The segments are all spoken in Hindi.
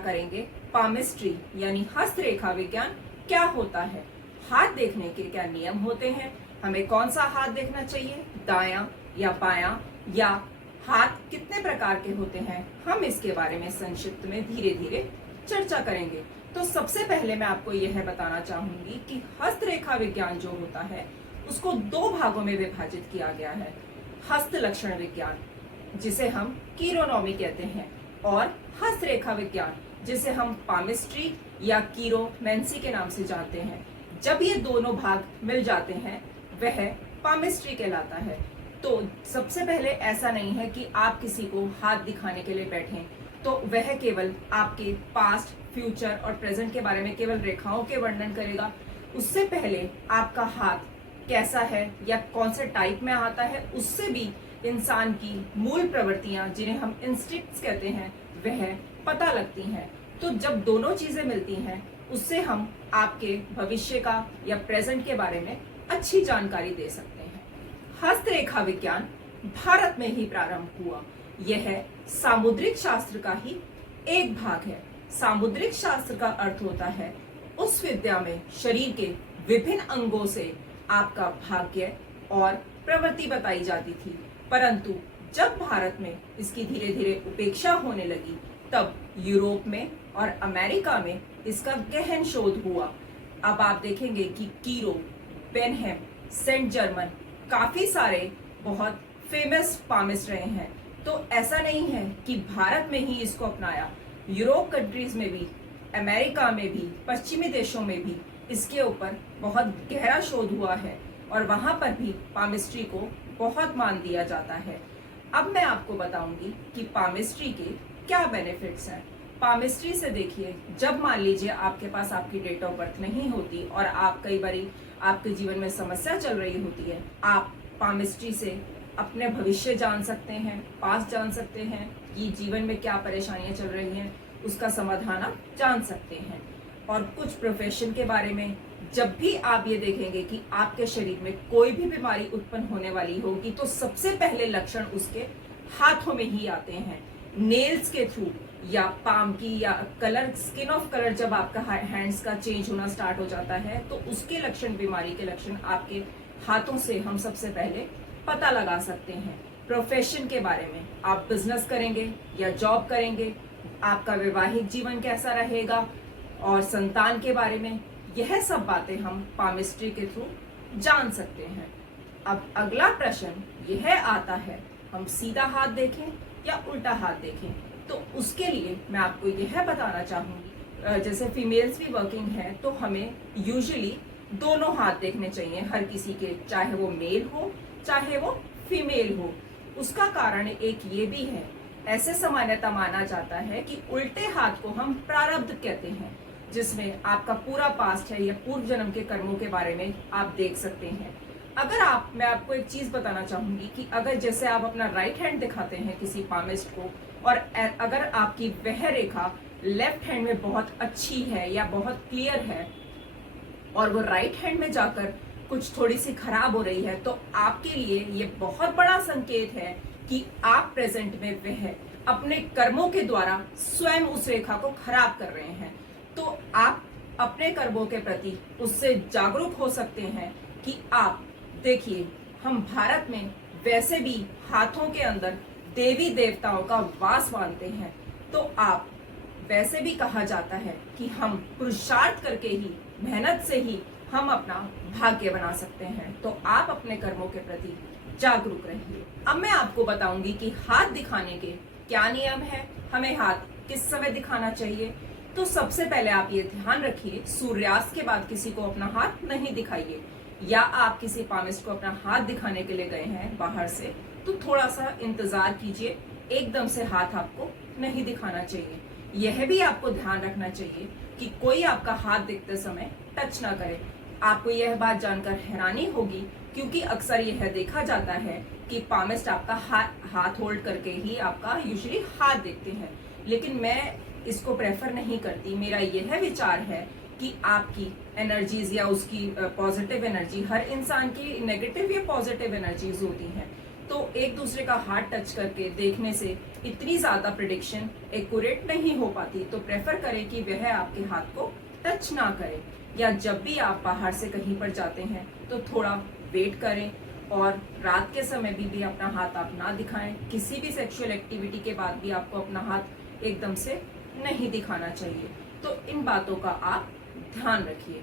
करेंगे पामिस्ट्री यानी हस्तरेखा विज्ञान क्या होता है, हाथ देखने के क्या नियम होते हैं, हमें कौन सा हाथ देखना चाहिए, दायां या बायां, या हाथ कितने प्रकार के होते हैं, हम इसके बारे में संक्षिप्त में धीरे धीरे चर्चा करेंगे। तो सबसे पहले मैं आपको यह बताना चाहूंगी कि हस्तरेखा विज्ञान जो होता है उसको दो भागों में विभाजित किया गया है। हस्त लक्षण विज्ञान जिसे हम कीरोनॉमी कहते हैं, और हस्तरेखा विज्ञान जिसे हम पामिस्ट्री या कीरोमैंसी के नाम से जानते हैं। जब ये दोनों भाग मिल जाते हैं वह पामिस्ट्री कहलाता है। तो सबसे पहले ऐसा नहीं है कि आप किसी को हाथ दिखाने के लिए बैठें तो वह केवल आपके पास्ट, फ्यूचर और प्रेजेंट के बारे में केवल रेखाओं के वर्णन करेगा। उससे पहले आपका हाथ कैसा है या कौन से टाइप में आता है, उससे भी इंसान की मूल प्रवृत्तियां जिन्हें हम इंस्टिंक्ट्स कहते हैं वह पता लगती हैं। तो जब दोनों चीजें मिलती हैं उससे हम आपके भविष्य का या प्रेजेंट के बारे में अच्छी जानकारी दे सकते हैं। हस्तरेखा विज्ञान भारत में ही प्रारंभ हुआ। यह सामुद्रिक शास्त्र का ही एक भाग है। सामुद्रिक शास्त्र का अर्थ होता है उस विद्या में शरीर के विभिन्न अंगों से आपका भाग्य और प्रवृत्ति बताई जाती थी, परंतु जब भारत में इसकी धीरे धीरे उपेक्षा होने लगी तब यूरोप में और अमेरिका में इसका गहन शोध हुआ। अब आप देखेंगे कि कीरो, बेनहेम, सेंट जर्मन काफी सारे बहुत फेमस पामिस्ट रहे हैं। तो ऐसा नहीं है कि भारत में ही इसको अपनाया, यूरोप कंट्रीज में भी, अमेरिका में भी, पश्चिमी देशों में भी इसके ऊपर बहुत गहरा शोध हुआ है और वहां पर भी पामिस्ट्री को बहुत मान दिया जाता है। अब मैं आपको बताऊंगी कि पामिस्ट्री के क्या बेनिफिट्स हैं। पामिस्ट्री से देखिए, जब मान लीजिए आपके पास आपकी डेट ऑफ बर्थ नहीं होती और आप कई बारी आपके जीवन में समस्या चल रही होती है, आप पामिस्ट्री से अपने भविष्य जान सकते हैं, पास जान सकते हैं कि जीवन में क्या परेशानियां चल रही हैं, उसका समाधान आप जान सकते हैं। और कुछ प्रोफेशन के बारे में, जब भी आप ये देखेंगे कि आपके शरीर में कोई भी बीमारी उत्पन्न होने वाली होगी तो सबसे पहले लक्षण उसके हाथों में ही आते हैं। नेल्स के थ्रू या पाम की या कलर, स्किन ऑफ कलर जब आपका हैंड्स का चेंज होना स्टार्ट हो जाता है तो उसके लक्षण, बीमारी के लक्षण आपके हाथों से हम सबसे पहले पता लगा सकते हैं। प्रोफेशन के बारे में, आप बिजनेस करेंगे या जॉब करेंगे, आपका वैवाहिक जीवन कैसा रहेगा, और संतान के बारे में, यह सब बातें हम पामिस्ट्री के थ्रू जान सकते हैं। अब अगला प्रश्न यह आता है, हम सीधा हाथ देखें या उल्टा हाथ देखें। तो उसके लिए मैं आपको यह बताना चाहूंगी, जैसे फीमेल्स भी वर्किंग है तो हमें यूजुअली दोनों हाथ देखने चाहिए हर किसी के, चाहे वो मेल हो चाहे वो फीमेल हो। उसका कारण एक ये भी है, ऐसे सामान्यता माना जाता है कि उल्टे हाथ को हम प्रारब्ध कहते हैं, जिसमें आपका पूरा पास्ट है या पूर्व जन्म के कर्मों के बारे में आप देख सकते हैं। मैं आपको एक चीज बताना चाहूंगी कि अगर जैसे आप अपना राइट हैंड दिखाते हैं किसी पामिस्ट को, और अगर आपकी वह रेखा लेफ्ट हैंड में बहुत अच्छी है या बहुत क्लियर है और वो राइट हैंड में जाकर कुछ थोड़ी सी खराब हो रही है, तो आपके लिए ये बहुत बड़ा संकेत है कि आप प्रेजेंट में वह अपने कर्मों के द्वारा स्वयं उस रेखा को खराब कर रहे हैं। तो आप अपने कर्मों के प्रति उससे जागरूक हो सकते हैं कि आप देखिए, हम भारत में वैसे भी हाथों के अंदर देवी देवताओं का वास मानते हैं, तो आप वैसे भी कहा जाता है कि हम पुरुषार्थ करके ही, मेहनत से ही हम अपना भाग्य बना सकते हैं। तो आप अपने कर्मों के प्रति जागरूक रहिए। अब मैं आपको बताऊंगी कि हाथ दिखाने के क्या नियम है, हमें हाथ किस समय दिखाना चाहिए। तो सबसे पहले आप ये ध्यान रखिए, सूर्यास्त के बाद किसी को अपना हाथ नहीं दिखाइए, या आप किसी पामिस्ट को अपना हाथ दिखाने के लिए गए हैं बाहर से तो थोड़ा सा इंतजार कीजिए, एकदम से हाथ आपको नहीं दिखाना चाहिए। यह भी आपको ध्यान रखना चाहिए कि कोई आपका हाथ दिखते समय टच ना करे। आपको यह बात जानकर हैरानी होगी क्योंकि अक्सर यह देखा जाता है कि पामिस्ट आपका हाथ होल्ड करके ही आपका यूजुअली हाथ देखते हैं, लेकिन मैं इसको प्रेफर नहीं करती। मेरा यह विचार है कि आपकी एनर्जीज या उसकी पॉजिटिव एनर्जी, हर इंसान की नेगेटिव या पॉजिटिव एनर्जीज होती हैं, तो एक दूसरे का हाथ टच करके देखने से इतनी ज्यादा प्रिडिक्शन एक्यूरेट नहीं हो पाती। तो प्रेफर करें कि वह आपके हाथ को टच ना करें, या जब भी आप बाहर से कहीं पर जाते हैं तो थोड़ा वेट करें, और रात के समय भी अपना हाथ आप ना दिखाएं। किसी भी सेक्सुअल एक्टिविटी के बाद भी आपको अपना हाथ एकदम से नहीं दिखाना चाहिए। तो इन बातों का आप ध्यान रखिए।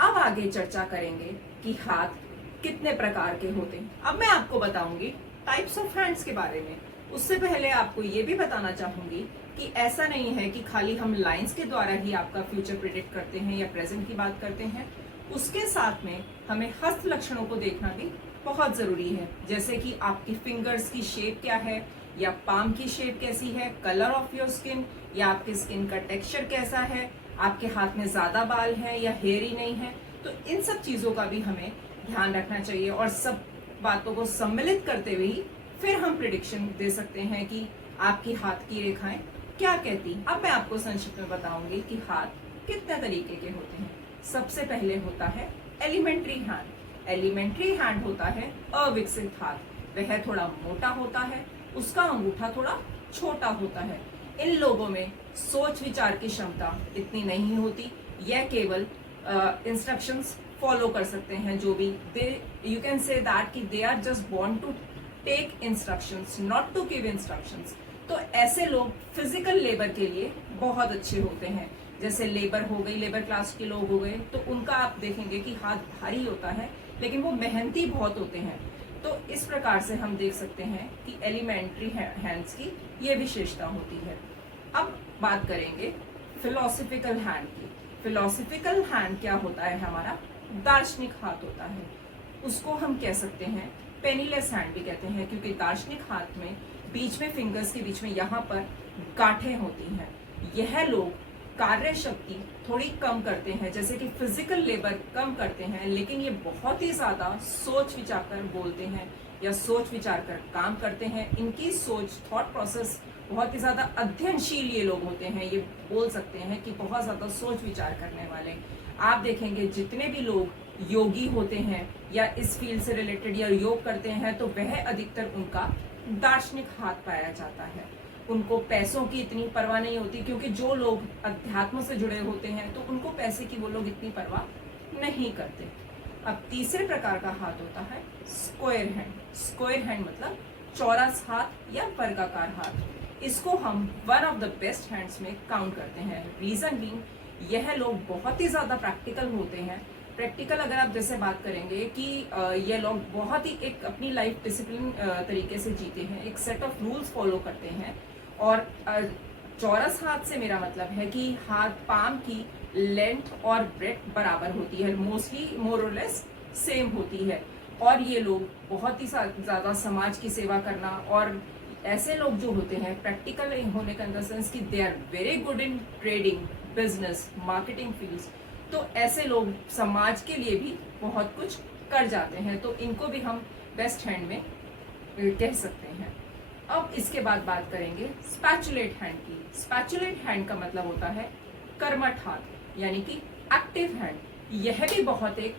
अब आगे चर्चा करेंगे कि हाथ कितने प्रकार के होते हैं। अब मैं आपको बताऊंगी टाइप्स ऑफ हैंड्स के बारे में। उससे पहले आपको ये भी बताना चाहूंगी कि ऐसा नहीं है कि खाली हम लाइंस के द्वारा ही आपका फ्यूचर प्रिडिक्ट करते हैं या प्रेजेंट की बात करते हैं। उसके साथ में हमें हस्त लक्षणों को देखना भी बहुत जरूरी है, जैसे कि आपकी फिंगर्स की शेप क्या है, या पाम की शेप कैसी है, कलर ऑफ योर स्किन, या आपके स्किन का टेक्सचर कैसा है, आपके हाथ में ज्यादा बाल है या हेयर ही नहीं है। तो इन सब चीजों का भी हमें ध्यान रखना चाहिए, और सब बातों को सम्मिलित करते हुए ही फिर हम प्रिडिक्शन दे सकते हैं कि आपकी हाथ की रेखाएं क्या कहती। अब मैं आपको संक्षिप्त में बताऊंगी कि हाथ कितने तरीके के होते हैं। सबसे पहले होता है एलिमेंट्री हैंड। एलिमेंट्री हैंड होता है अविकसित हाथ। वह थोड़ा मोटा होता है, उसका अंगूठा थोड़ा छोटा होता है। इन लोगों में सोच विचार की क्षमता इतनी नहीं होती। यह केवल इंस्ट्रक्शंस फॉलो कर सकते हैं, जो भी they you can say that कि they are just born to take instructions, not to give instructions. तो ऐसे लोग फिजिकल लेबर के लिए बहुत अच्छे होते हैं। जैसे लेबर हो गई, लेबर क्लास के लोग हो गए, तो उनका आप देखेंगे कि हाथ भारी होता है, लेकिन वो मेहनती बहुत होते हैं। तो इस प्रकार से हम देख सकते हैं कि एलिमेंट्री हैंड्स की ये विशेषता होती है। अब बात करेंगे फिलोसफिकल हैंड की। फिलोसफिकल हैंड क्या होता है? हमारा दार्शनिक हाथ होता है। उसको हम कह सकते हैं पेनीलेस हैंड भी कहते हैं, क्योंकि दार्शनिक हाथ में बीच में फिंगर्स के बीच में यहाँ पर गांठें होती हैं। यह लोग कार्य शक्ति थोड़ी कम करते हैं, जैसे कि फिजिकल लेबर कम करते हैं, लेकिन ये बहुत ही ज्यादा सोच विचार कर बोलते हैं या सोच विचार कर काम करते हैं। इनकी सोच, थॉट प्रोसेस बहुत ही ज्यादा अध्ययनशील ये लोग होते हैं। ये बोल सकते हैं कि बहुत ज्यादा सोच विचार करने वाले। आप देखेंगे जितने भी लोग योगी होते हैं या इस फील्ड से रिलेटेड या योग करते हैं, तो वह अधिकतर उनका दार्शनिक हाथ पाया जाता है। उनको पैसों की इतनी परवाह नहीं होती, क्योंकि जो लोग अध्यात्म से जुड़े होते हैं तो उनको पैसे की वो लोग इतनी परवाह नहीं करते। अब तीसरे प्रकार का हाथ होता है स्क्वायर हैंड। स्क्वायर हैंड मतलब चौरस हाथ या वर्गाकार हाथ। इसको हम one of the best hands में काउंट करते हैं। रीजन बीइंग यह लोग बहुत ही ज्यादा प्रैक्टिकल होते हैं। प्रैक्टिकल अगर आप जैसे बात करेंगे कि ये लोग बहुत ही एक अपनी लाइफ डिसिप्लिन तरीके से जीते हैं, एक सेट ऑफ रूल्स फॉलो करते हैं। और चौरस हाथ से मेरा मतलब है कि हाथ पाम की लेंथ और ब्रेथ बराबर होती है, मोस्टली मोर और लेस सेम होती है। और ये लोग बहुत ही ज्यादा समाज की सेवा करना, और ऐसे लोग जो होते हैं प्रैक्टिकल होने का इन द सेंस कि they are very good in trading, business, marketing fields. तो ऐसे लोग समाज के लिए भी बहुत कुछ कर जाते हैं, तो इनको भी हम बेस्ट हैंड में कह सकते हैं। अब इसके बाद बात करेंगे स्पैचुलेट हैंड की। स्पैचुलेट हैंड का मतलब होता है कर्मठ हाथ, यानी कि एक्टिव हैंड। यह भी बहुत एक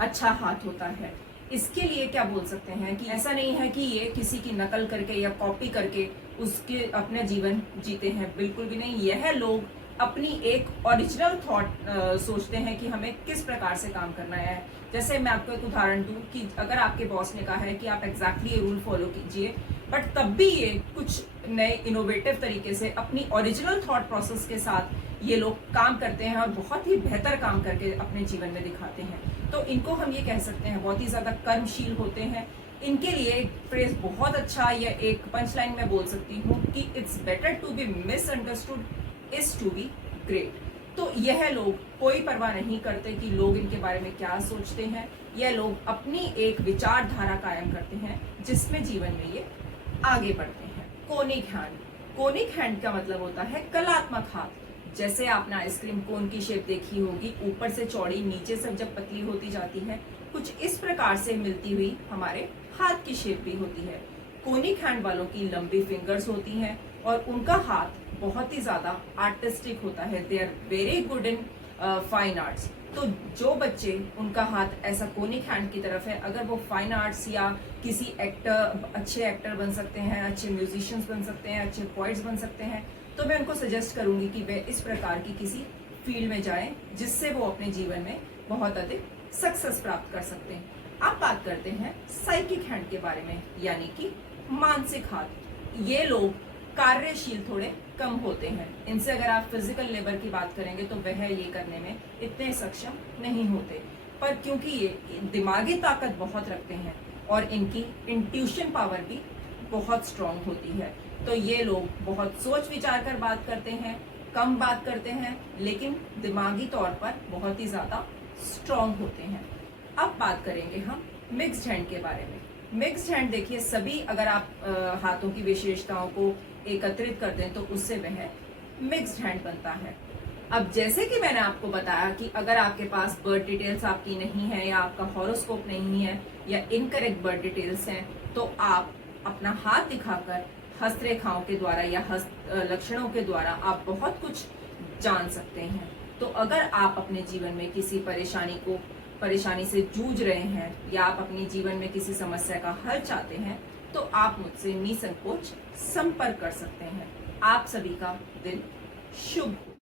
अच्छा हाथ होता है। इसके लिए क्या बोल सकते हैं कि ऐसा नहीं है कि ये किसी की नकल करके या कॉपी करके उसके अपना जीवन जीते हैं, बिल्कुल भी नहीं। यह लोग अपनी एक ओरिजिनल थॉट सोचते हैं कि हमें किस प्रकार से काम करना है। जैसे मैं आपको एक उदाहरण दूं कि अगर आपके बॉस ने कहा है कि आप एग्जैक्टली ये रूल फॉलो कीजिए, बट तब भी ये कुछ नए इनोवेटिव तरीके से अपनी ओरिजिनल थॉट प्रोसेस के साथ ये लोग काम करते हैं और बहुत ही बेहतर काम करके अपने जीवन में दिखाते हैं। तो इनको हम ये कह सकते हैं बहुत ही ज्यादा कर्मशील होते हैं। इनके लिए एक फ्रेज बहुत अच्छा या एक पंच लाइन में बोल सकती हूँ कि it's better to be misunderstood is to be great. तो यह लोग कोई परवाह नहीं करते कि लोग इनके बारे में क्या सोचते हैं। यह लोग अपनी एक विचारधारा कायम करते हैं जिसमें जीवन में ये आगे बढ़ते हैं। Conic hand. कोनिक हैंड का मतलब होता है कलात्मक हाथ। जैसे आपने आइसक्रीम कोन की शेप देखी होगी, ऊपर से चौड़ी, नीचे से जब पतली होती जाती है, कुछ इस प्रकार से मिलती हुई हमारे हाथ की शेप भी होती है। कोनिक हैंड वालों की लंबी फिंगर्स होती हैं और उनका हाथ बहुत ही ज्यादा आर्टिस्टिक होता है। They are very good in fine arts. तो जो बच्चे उनका हाथ ऐसा कोनिक हैंड की तरफ है, अगर वो फाइन आर्ट्स या किसी एक्टर, अच्छे एक्टर बन सकते हैं, अच्छे म्यूजिशियंस बन सकते हैं, अच्छे पोइट्स बन सकते हैं, तो मैं उनको सजेस्ट करूंगी कि वे इस प्रकार की किसी फील्ड में जाएं जिससे वो अपने जीवन में बहुत अधिक सक्सेस प्राप्त कर सकते हैं। अब बात करते हैं साइकिक हैंड के बारे में, यानी कि मानसिक हाथ। ये लोग कार्यशील थोड़े कम होते हैं। इनसे अगर आप फिजिकल लेबर की बात करेंगे तो वह ये करने में इतने सक्षम नहीं होते, पर क्योंकि ये दिमागी ताकत बहुत रखते हैं और इनकी इंट्यूशन पावर भी बहुत स्ट्रांग होती है, तो ये लोग बहुत सोच विचार कर बात करते हैं, कम बात करते हैं, लेकिन दिमागी तौर पर बहुत ही ज्यादा स्ट्रांग होते हैं। अब बात करेंगे हम मिक्स्ड हैंड के बारे में। मिक्स्ड हैंड देखिए, सभी अगर आप हाथों की विशेषताओं को एकत्रित कर दें तो उससे वह मिक्स्ड हैंड बनता है। अब जैसे कि मैंने आपको बताया कि अगर आपके पास बर्थ डिटेल्स आपकी नहीं है, या आपका हॉरोस्कोप नहीं है, या इनकरेक्ट बर्थ डिटेल्स हैं, तो आप अपना हाथ दिखाकर हस्तरेखाओं के द्वारा या लक्षणों के द्वारा आप बहुत कुछ जान सकते हैं। तो अगर आप अपने जीवन में किसी परेशानी से जूझ रहे हैं, या आप अपने जीवन में किसी समस्या का हल चाहते हैं, तो आप मुझसे निसंकोच संपर्क कर सकते हैं। आप सभी का दिन शुभ हो।